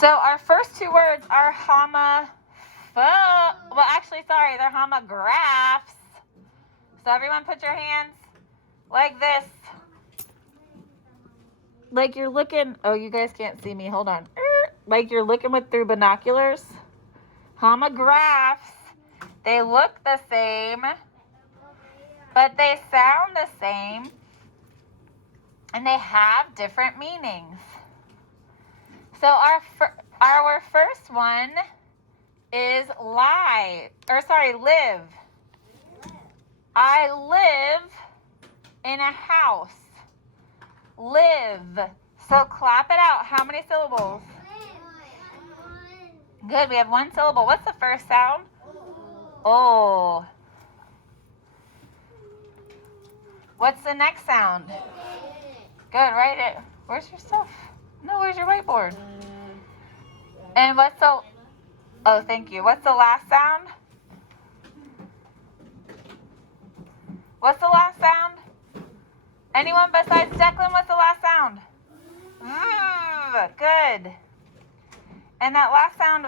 So our first two words are well, actually, sorry, they're homographs. So everyone put your hands like this. Like you're looking, oh, you guys can't see me, hold on. Like you're looking through binoculars. Homographs, they look the same, but they sound the same, and they have different meanings. So our first one is live. I live in a house. Live. So clap it out. How many syllables? Good, we have one syllable. What's the first sound? Oh. What's the next sound? Good, write it. Where's your stuff? No, where's your whiteboard? And oh, thank you. What's the last sound? What's the last sound? Anyone besides Declan, what's the last sound? Good. And that last sound,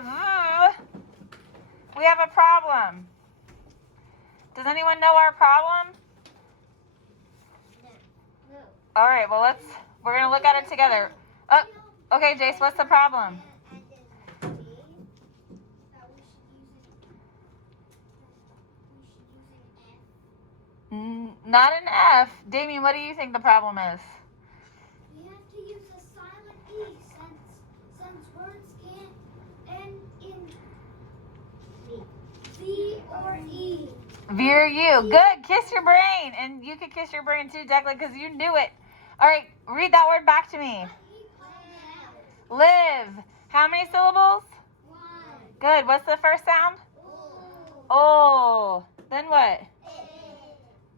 we have a problem. Does anyone know our problem? No. All right, well, we're going to look at it together. Oh, okay, Jace, what's the problem? Not an F. Damien, what do you think the problem is? We have to use a silent E since words can't end in V or E. V or U. Good. Kiss your brain. And you could kiss your brain too, Declan, because you knew it. All right, read that word back to me. Live. How many syllables? One. Good. What's the first sound? Oh. Then what?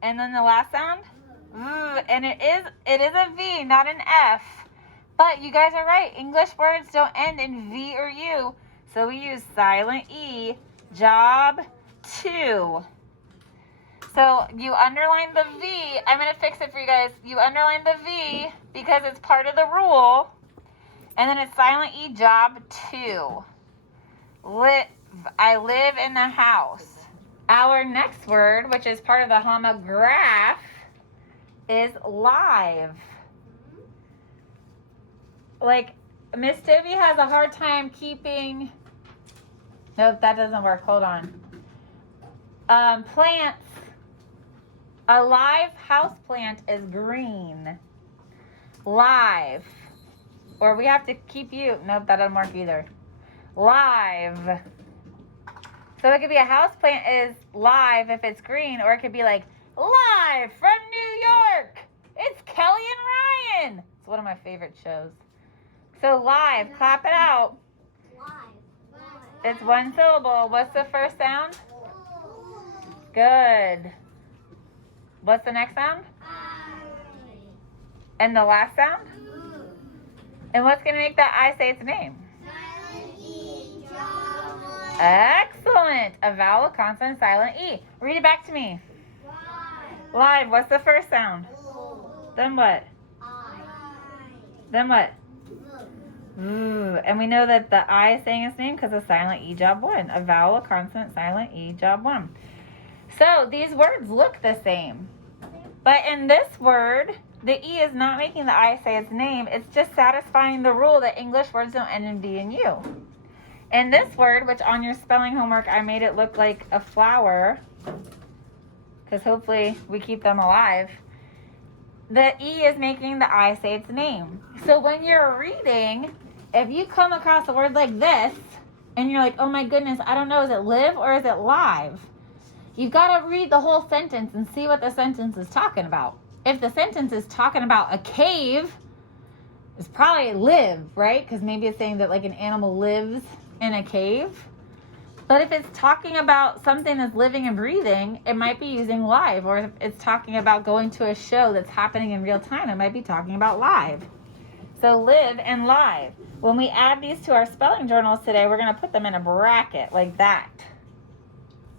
And then the last sound? And it is a V, not an F. But you guys are right. English words don't end in V or U. So we use silent E. Job 2. So you underline the V. I'm going to fix it for you guys. You underline the V because it's part of the rule. And then it's silent E, job 2. Live. I live in the house. Our next word, which is part of the homograph, is live. Like, Miss Toby has a hard time keeping... Nope, that doesn't work. Hold on. Plants. A live house plant is green. Live. Or we have to keep you. Nope, that doesn't work either. Live. So it could be a house plant is live if it's green, or it could be like, live from New York. It's Kelly and Ryan. It's one of my favorite shows. So live, clap it out. It's one syllable. What's the first sound? Good. What's the next sound? And the last sound? And what's going to make that I say its name? Excellent. A vowel, consonant, silent E. Read it back to me. Live. What's the first sound? Then what? Then what? And we know that the I is saying its name because of silent E, job 1. A vowel, consonant, silent E, job 1. So these words look the same. But in this word, the E is not making the I say its name. It's just satisfying the rule that English words don't end in V and U. And this word, which on your spelling homework, I made it look like a flower, because hopefully we keep them alive. The E is making the I say its name. So when you're reading, if you come across a word like this, and you're like, oh my goodness, I don't know, is it live or is it live? You've got to read the whole sentence and see what the sentence is talking about. If the sentence is talking about a cave, it's probably live, right? Because maybe it's saying that like an animal lives in a cave. But if it's talking about something that's living and breathing, it might be using live. Or if it's talking about going to a show that's happening in real time, it might be talking about live. So live and live. When we add these to our spelling journals today, we're going to put them in a bracket like that,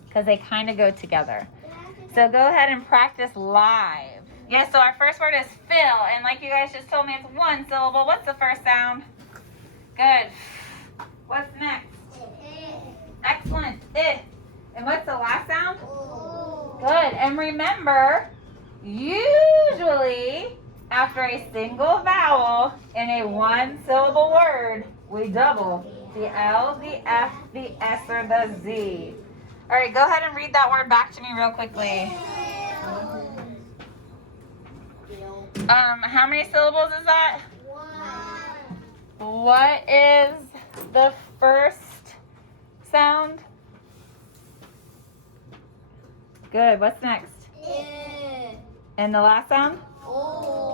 because they kind of go together. So go ahead and practice live. Yeah, so our first word is fill. And like you guys just told me, it's one syllable. What's the first sound? Good. And remember, usually after a single vowel in a one-syllable word, we double the L, the F, the S, or the Z. All right, go ahead and read that word back to me real quickly. How many syllables is that? What is the first sound? Good. What's next? And the last sound?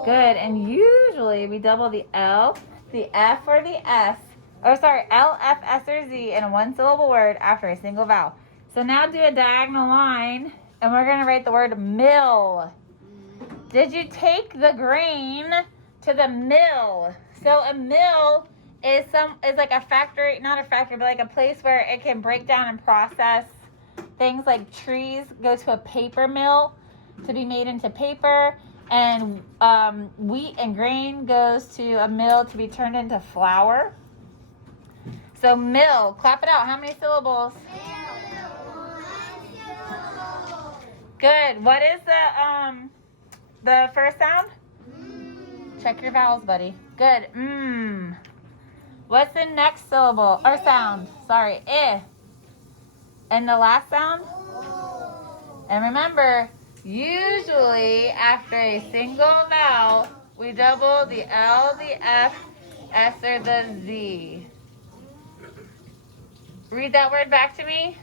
Good. And usually we double the L, the F, or the S. Oh, sorry, L, F, S, or Z in a one-syllable word after a single vowel. So now do a diagonal line, and we're going to write the word mill. Did you take the grain to the mill? So a mill is like a factory, not a factory, but like a place where it can break down and process things like trees go to a paper mill to be made into paper, and wheat and grain goes to a mill to be turned into flour. So mill, clap it out. How many syllables? Good. What is the first sound? Check your vowels, buddy. Good. What's the next syllable or sound? Sorry, I. And the last sound? And remember, usually after a single vowel, we double the L, the F, S, or the Z. Read that word back to me.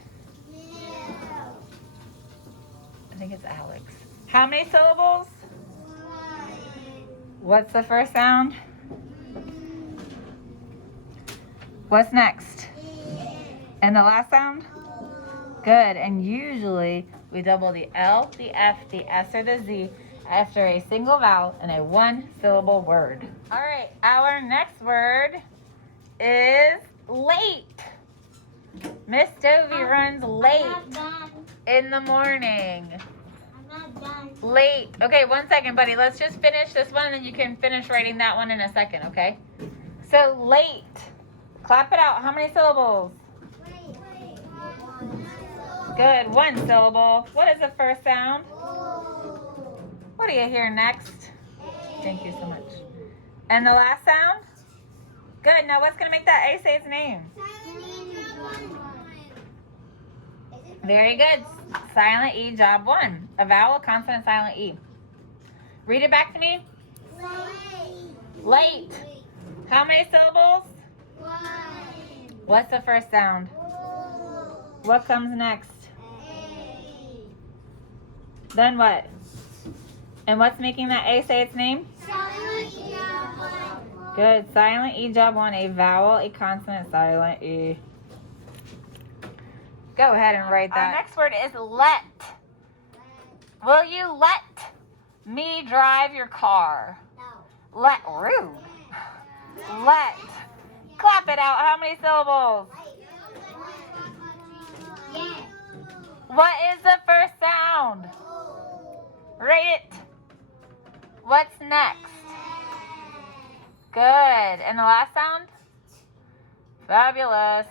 I think it's Alex. How many syllables? What's the first sound? What's next? And the last sound? Good. And usually we double the L, the F, the S, or the Z after a single vowel in a one-syllable word. All right, our next word is late. Miss Dovey runs late in the morning. Late. Okay, 1 second, buddy. Let's just finish this one, and then you can finish writing that one in a second, okay? So, late. Clap it out. How many syllables? Good. One syllable. What is the first sound? What do you hear next? Thank you so much. And the last sound? Good. Now, what's going to make that A say its name? Very good. Silent E, job one. A vowel, consonant, silent E. Read it back to me. Late. How many syllables? What's the first sound? What comes next? Then what? And what's making that A say its name? Good. Silent E, job one. A vowel, a consonant, silent E. Go ahead and write that. Our next word is let. Will you let me drive your car? No. Let. Rude. Let. Clap it out. How many syllables? What is the first sound? Write it. What's next? Good. And the last sound? Fabulous.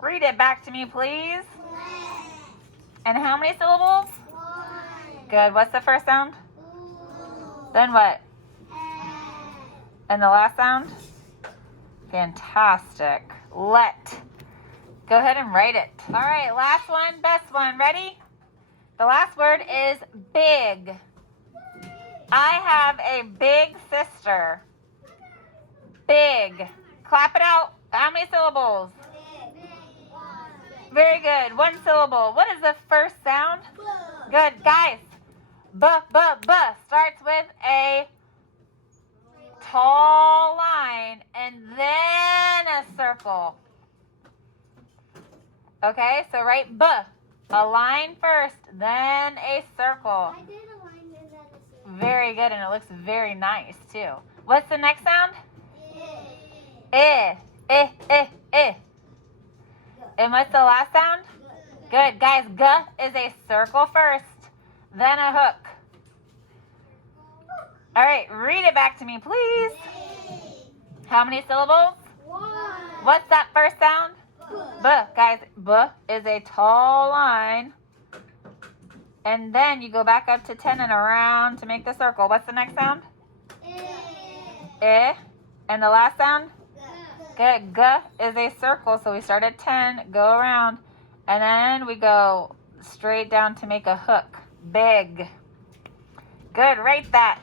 Read it back to me, please. And how many syllables? Good. What's the first sound? Then what? And the last sound? Fantastic. Let. Go ahead and write it. All right, last one, best one. Ready? The last word is big. I have a big sister. Big. Clap it out. How many syllables? Very good. One syllable. What is the first sound? Good. Guys, B starts with a tall line and then a circle. Okay, so write B. A line first, then a circle. I did a line and then a circle. Very good, and it looks very nice too. What's the next sound? I. And what's the last sound? Good. Guys, G is a circle first, then a hook. All right, read it back to me, please. How many syllables? What's that first sound? B. Guys, B is a tall line, And then you go back up to 10 and around to make the circle. What's the next sound? Eh. And the last sound? Good. G is a circle. So we start at 10, go around, and then we go straight down to make a hook. Big. Good. Write that.